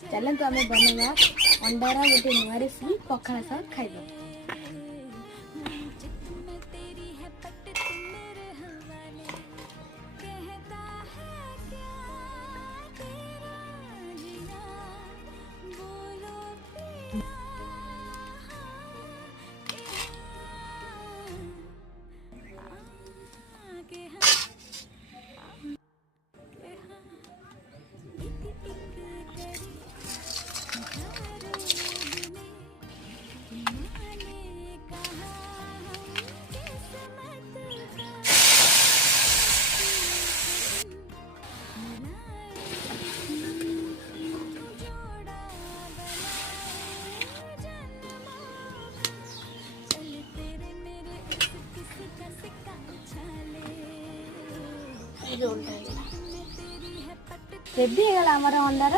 चलते आम बनवा अंडार गोटे नुआ रेसिपी पखाड़ सह खाइबा। रेडी है अंडार